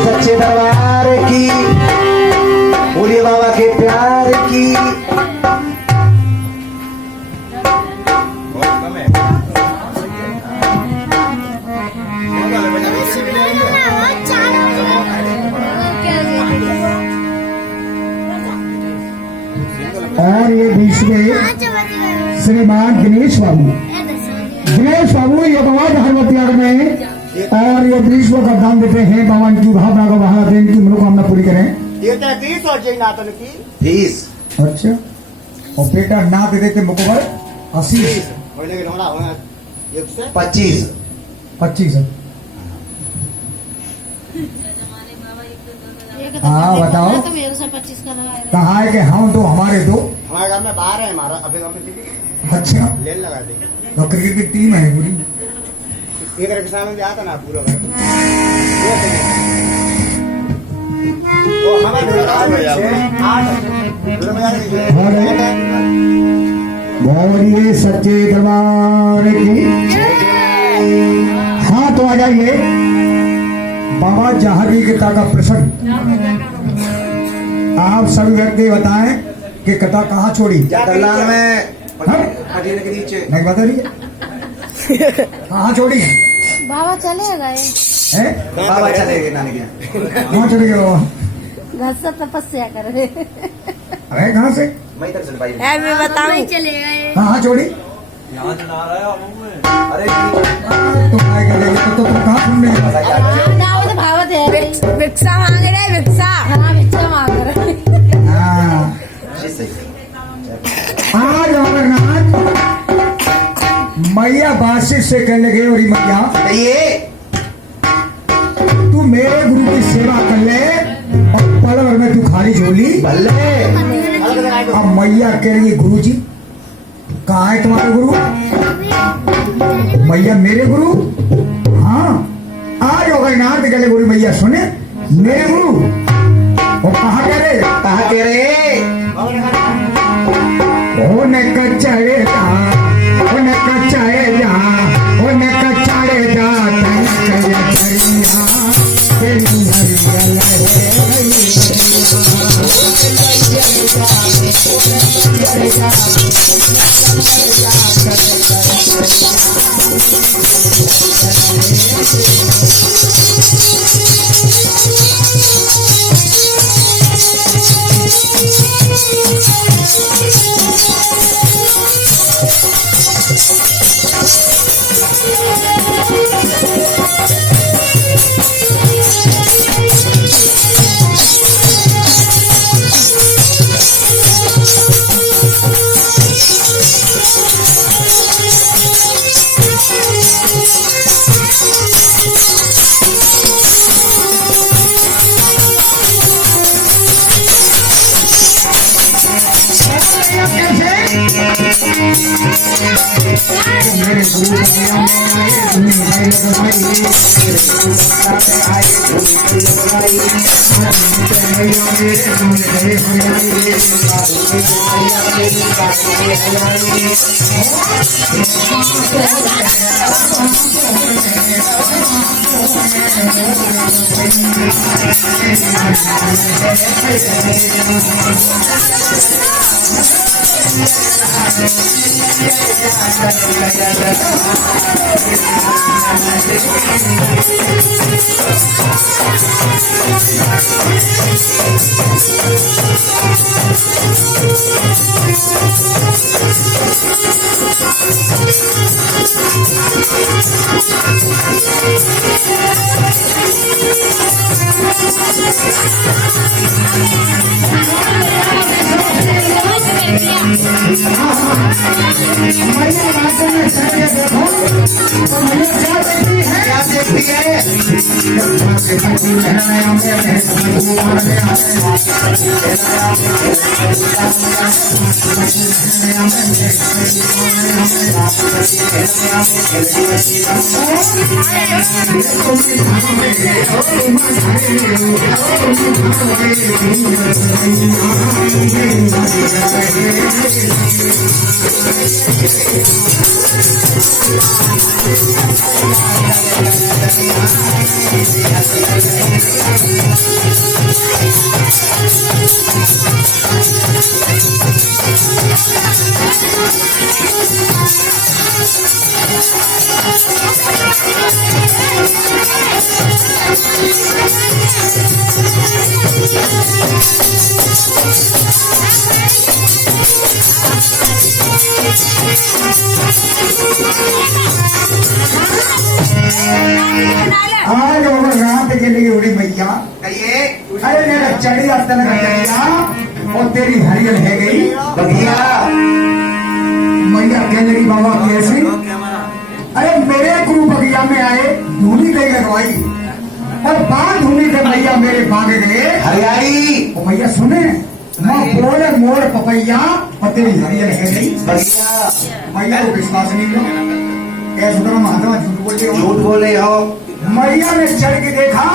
सच्चे दरबार की, भोले बाबा के प्यार की। और ये बीच में श्रीमान दिनेश बाबू ये बाबा हरवतियार में और ये 20 का दान देते हैं। भगवान की भावना को बढ़ा दें, इनकी मनोकामना पूरी करें। ये 30 और जय नातन की 30। अच्छा, और बेटा ना दे देते मुकबर 80 25 25। हाँ बताओ, कहाँ है कि हम तो हमारे दो हमारे घर में बाहर है, हमारा अभी घर में। अच्छा लेन लगा देंगे। तो क्रिकेट की टीम है पूरी। एक रिक्शा में जाता ना पूरा घर तो हमारे बोलिए सच्चे दरबार की। हाँ तो आ जाइए बाबा जहांगीर की कथा का प्रसंग। आप सभी व्यक्ति बताएं कि कथा कहाँ छोड़ी। में नहीं बता रही कहाँ छोड़ी बाबा चले गए है? बाबा चले गए नानी के कहाँ चले गए बाबा? घर से तपस्या कर रहे अरे कहाँ से मैं इधर चल पाई मैं बताऊं चले गए कहाँ छोड़ी? यहाँ चला रहा है अरे तो काय करेंगे तो तुम कहाँ घूमने तो भावत है भिक्षा मांग रहे भिक्षा। हाँ भिक्षा मांग रहे। हाँ आज अमरनाथ मैया बासित से कहने गए और मैया ये तू मेरे गुरु की सेवा कर ले और पल भर में तू खाली झोली। भले अब मैया कह रही है गुरु जी कहाँ है तुम्हारे गुरु? मैया मेरे गुरु? हाँ आज अमरनाथ कहले गुरु मैया सुने मेरे गुरु वो कहाँ कह रहे कहा कह रहे ओ न कचड़े जा ओ न कचड़े जा ओ न कचड़े जा तन चरिया तेरी मेरे गुरु आज अमरनाथ के लिए उड़ी मैया अरे मेरा चढ़ी तन और तेरी हरियल है गई बढ़िया मैया कह लगी बाबा कैसे? अरे मेरे गुरु बगिया में आए धूनी गई लगवाई और बाल धूनी के मैया मेरे भाग गए हरियाली मैया सुने माँ बोले मोर पपैया और तेरी हरियर है नहीं भैया मैया को विश्वास नहीं हुआ। कैसे करो महात्मा झूठ बोलते हो। झूठ बोले हो। मैया ने चढ़ के देखा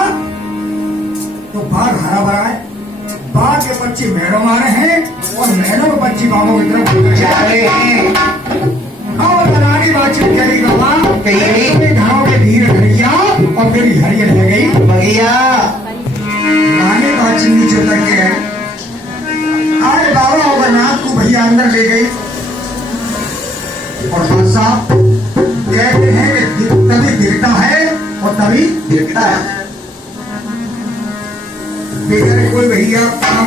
तो बाघ हरा भरा है, बाघ के पक्षी मेढ़ों में आ रहे हैं और मेढ़ों के पक्षी बाघों की तरफ जा रहे हैं। और रानी बातचीत करी बाबा कहिए। घाव के धीरे धरिया और तेरी हरियर है गई। भैया रानी बातचीत नीचे उतर के अरे बाबा अमरनाथ को भैया अंदर ले गई और बादशाह कहते हैं कि तभी गिरता है और तभी दिखता है। बेचारे कोई भैया काम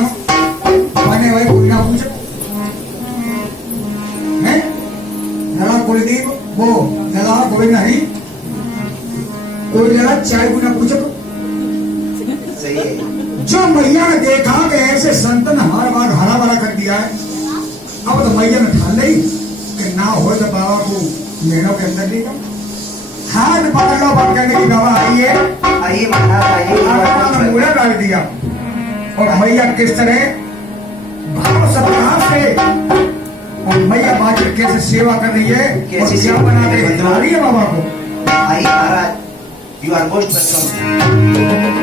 बने हुए कोई ना पूछो है जरा कुलदीप वो जरा गोविंद हरी कोई जरा चाय को ना पूछो। सही है। जो मैया ने देखा कि ऐसे संतन हमारा बाग हरा भरा कर दिया है, अब तो मैया ने ठान ली कि ना हो तो बाबा को मेढ़ों के अंदर ले जाओ। हाथ पकड़ लो बात करने की बाबा आइए आइए महाराज आइए। मूड़ा डाल दिया और मैया किस तरह भाव सत्कार से और मैया बात कैसे सेवा कर रही है और क्या बना के बता रही है बाबा को। आइए महाराज यू आर मोस्ट वेलकम।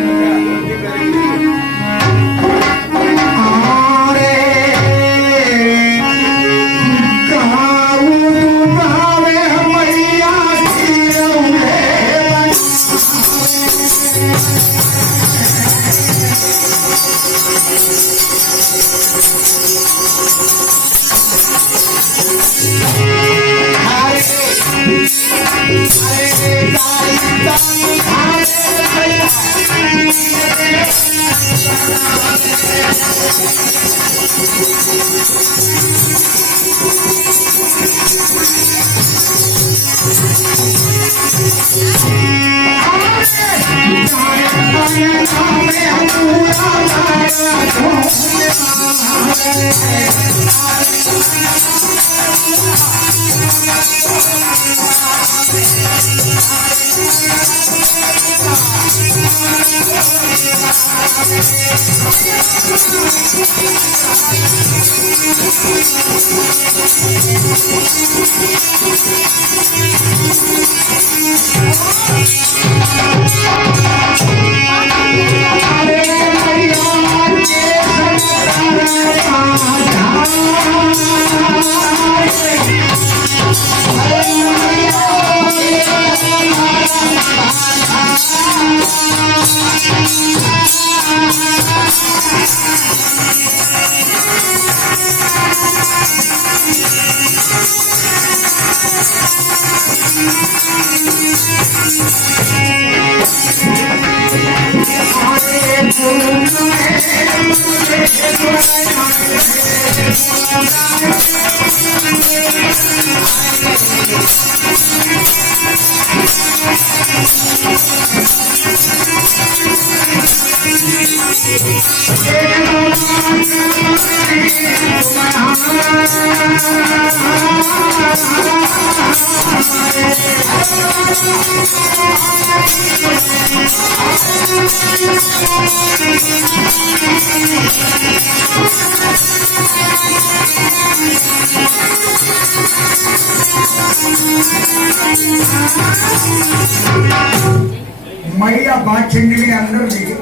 मैया बात छीनने के अंदर ले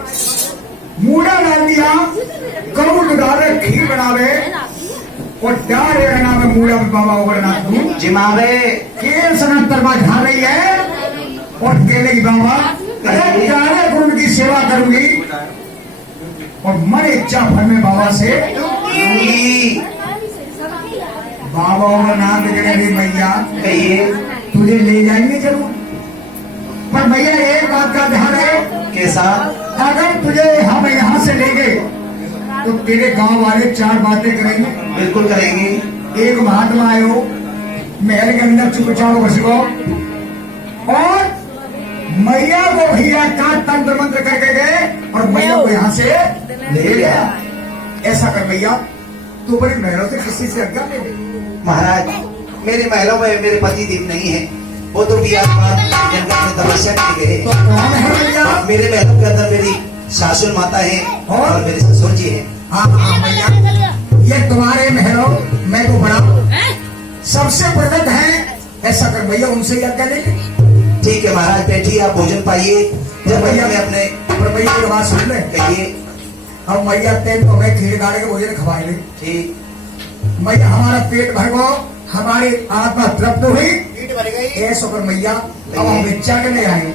मूड़ा डाल दिया, कौन डाले खीर बनावे और डाल रहना में मूड़ा में बाबा उबरनाथ दूं जिमावे केल सनत तरबा झा रही है और केले की बाबा अरे चारे गुण की सेवा करूंगी और मन इच्छा भर में बाबा से बाबा उबरनाथ जगह मैया कहिए तुझे ले जाएंगे जरूर, पर भैया एक बात का ध्यान है कैसा? अगर तुझे हम यहाँ से ले गए तो तेरे गांव वाले चार बातें करेंगे। बिल्कुल करेंगे। एक महात्मा आयो महल के अंदर चुपचाप बस गो और मैया को भैया का तंत्र मंत्र करके गए और मैया को यहाँ से ले गया। ऐसा कर भैया तू बड़ी महलों से किसी से आज्ञा ले ले। महाराज मेरे महलों में मेरे पति देव नहीं है, वो तो भी जंगल में तपस्या के गए। तो कौन है भैया? मेरे महलों के अंदर मेरी सासुर माता है और मेरे ससुर जी है। हाँ हाँ भैया ये तुम्हारे महलों मैं तो बड़ा सबसे प्रगत है, ऐसा कर भैया उनसे क्या कह लेंगे। ठीक है महाराज, बैठिए आप भोजन पाइए। जब भैया में अपने पर भैया की बात सुन ले, कहिए। अब मैया तेल तो हमें खीर गाड़े के भोजन खवाए गए, ठीक मैया हमारा पेट भर गो, हमारी आत्मा तृप्त हुई, पीठ भर गई। ऐसा कर मैया अब हम इच्छा के ले आए।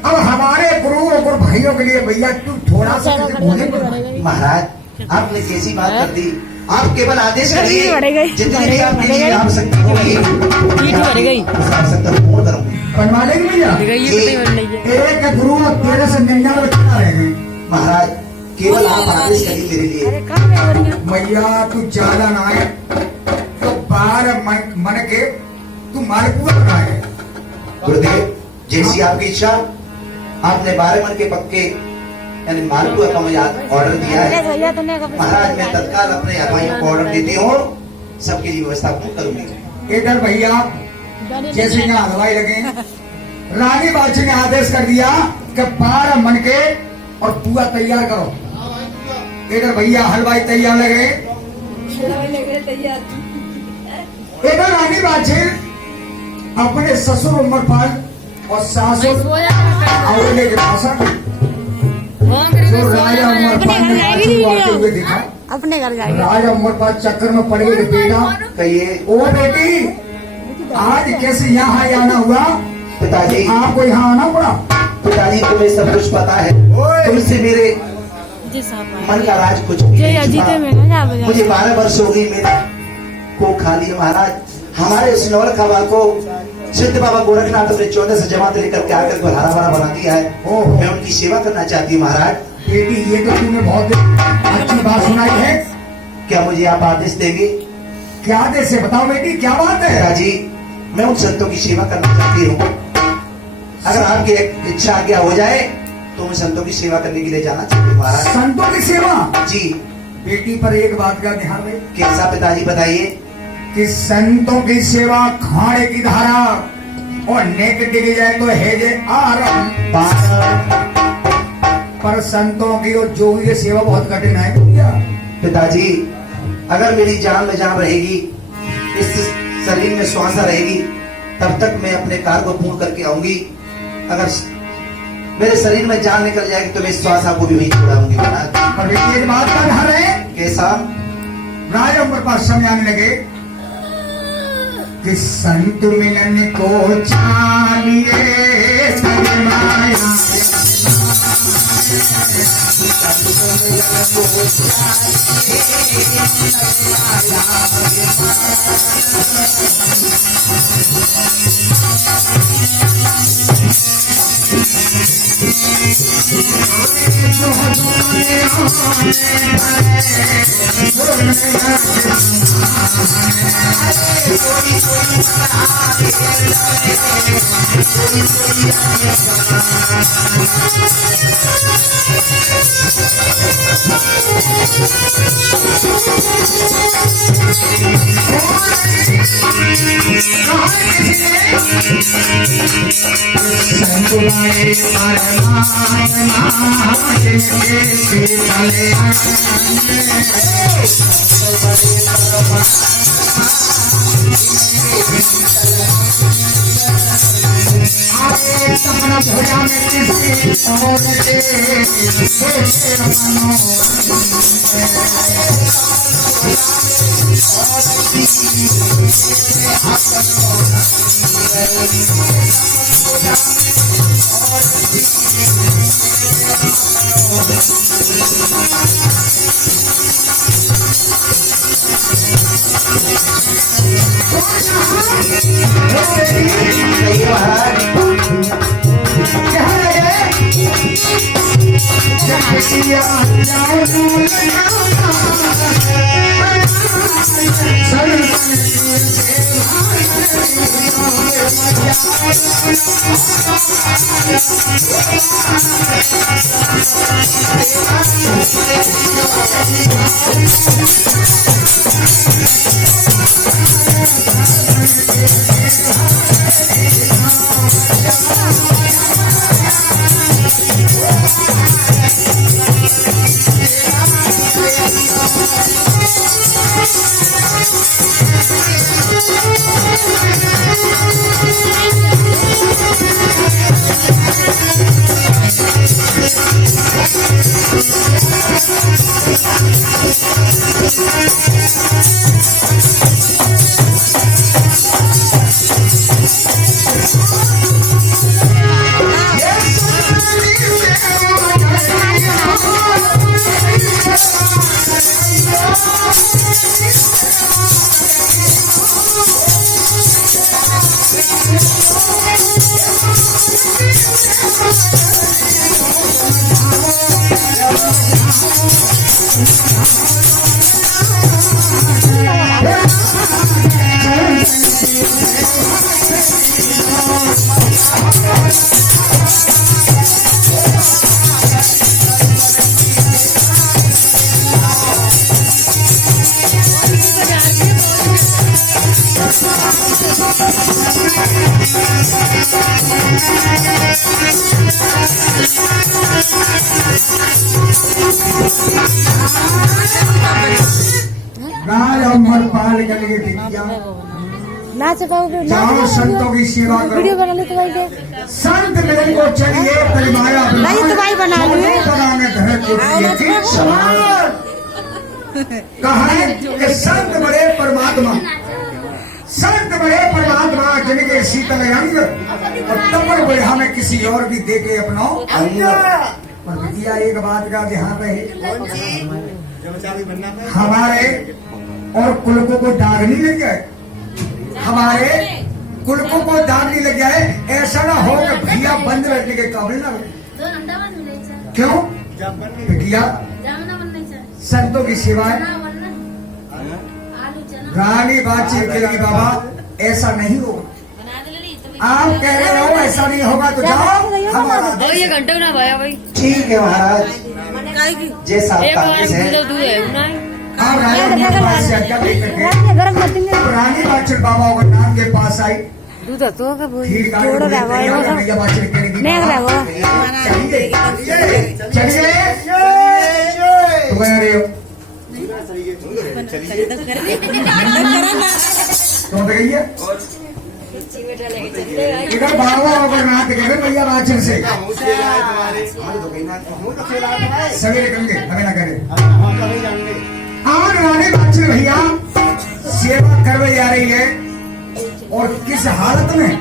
अब हमारे गुरु और भाइयों के लिए भैया तू थोड़ा सा भोजन कर। महाराज आपने कैसी बात कर दी, आप केवल आदेश पीठ भर करिए, गई। जितनी भी आपकी चीजें आवश्यकता होगी पीठ भर गई। उस आवश्यकता को पूर्ण करूंगी। बनवा लेंगे भैया, एक गुरु और तेरे से 99 कितना रह गए। महाराज केवल आप आदेश करिए मेरे लिए। मैया तू ज्यादा ना आए तो 12 मन के तू मालपुआ बनाए। गुरुदेव जैसी आपकी इच्छा, आपने 12 मन के पक्के यानी मालपुआ का मुझे ऑर्डर दिया है। महाराज मैं तत्काल अपने हलवाइयों को ऑर्डर देती हूँ, सबकी व्यवस्था पूर्ण करूंगी। इधर भैया जैसे यहाँ हलवाई लगे, रानी बाजी ने आदेश कर दिया कि 12 मन के और पुआ तैयार करो। इधर भैया हलवाई तैयार लगे, इधर रानी बाजी अपने ससुर उम्रपाल और सासुर औरंगे के पास जो राजा उम्रपाल ने बाजू आते हुए दिखा। अपने घर जाएंगे। राजा उम्रपाल चक्कर में पड़ गए बेटा, कहिए। ओ बेटी आज कैसे यहाँ आना हुआ, पिताजी आपको यहाँ आना पड़ा। पिताजी तुम्हें सब कुछ पता है, तुमसे मेरे मन का राज कुछ भी नहीं छिपा। मुझे 12 वर्ष हो गई मेरे को खाली। महाराज हमारे इस नौल खबा को सिद्ध बाबा गोरखनाथ अपने 14 से जमात लेकर के आकर को हरा भरा बना दिया है। मैं उनकी सेवा करना चाहती हूँ महाराज। बेटी ये तो तुमने बहुत अच्छी बात सुनाई है, क्या मुझे आप आदेश देंगे? क्या आदेश है बताओ बेटी, क्या बात है। पिताजी मैं उन संतों की सेवा करना चाहती हूँ, अगर आपकी इच्छा आज्ञा हो जाए तो मैं संतों की सेवा करने के लिए जाना चाहती हूँ महाराज। संतों की सेवा जी। बेटी पर एक बात का ध्यान रहे, कैसा पिताजी बताइए? कि संतों की सेवा खाने की धारा और नेक डिग जाए तो है जे आराम, पर संतों की और जो ये सेवा बहुत कठिन है भैया। पिताजी अगर मेरी जान में जान रहेगी, इस शरीर में श्वास रहेगी, तब तक मैं अपने कार्य को पूर्ण करके आऊंगी। अगर मेरे शरीर में जान निकल जाएगी तो मैं श्वास को भी वहीं छोड़ाऊंगी महाराज। पर बेटी एक बात का ध्यान रहे, कैसा? राजा ऊपर पास समय आने लगे कि संत मिलन को चालिए माया, कहिए महाराज। राज अमर पाल करके दिया नाच पाओगे जाओ संतों की सेवा वीडियो करो। बना ली तो भाई दे संत मेरे को चलिए परिमाया नहीं तो भाई बना लो। कहा है कि संत बड़े परमात्मा, संत बड़े परमात्मा जिनके शीतल अंग और तपन बढ़ा में किसी और भी दे के अपनाओ अंग। पर भैया एक बात का ध्यान रहे, हमारे और कुलकों को दाग नहीं लग जाए, हमारे कुलकों को दाग नहीं लग जाए। ऐसा ना हो कि भैया बंद रखने के काबिल ना बने। क्यों भैया संतों की सेवाएं रानी बातचीत करेगी बाबा, ऐसा नहीं होगा। आप कह रहे हो ऐसा नहीं होगा तो जाओ हमारा ये घंटे ना भाया भाई ठीक है महाराज, जैसा आपका आदेश है। आप रानी के पास से आज्ञा लेकर के गरम मत रानी बाचर बाबा के नाम के पास आई। दूध तो का बोल खीर का जोड़ रहा है भैया बाचर करेगी। नहीं रहा वो चलिए चलिए तुम कह रहे हो तो गई है इधर बाबा और नाथ कह रहे भैया बाचर से सवेरे करेंगे हमें ना करे। और रानी बाचर भैया सेवा करवे जा रही है और किस हालत में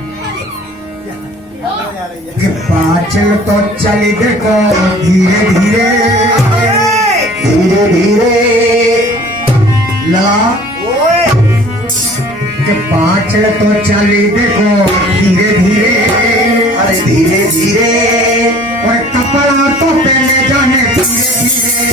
कि बाचल तो चली देखो धीरे धीरे धीरे धीरे लला कि बाचल तो चली देखो धीरे धीरे, अरे धीरे धीरे और कपड़ा तो पहने जाने धीरे धीरे।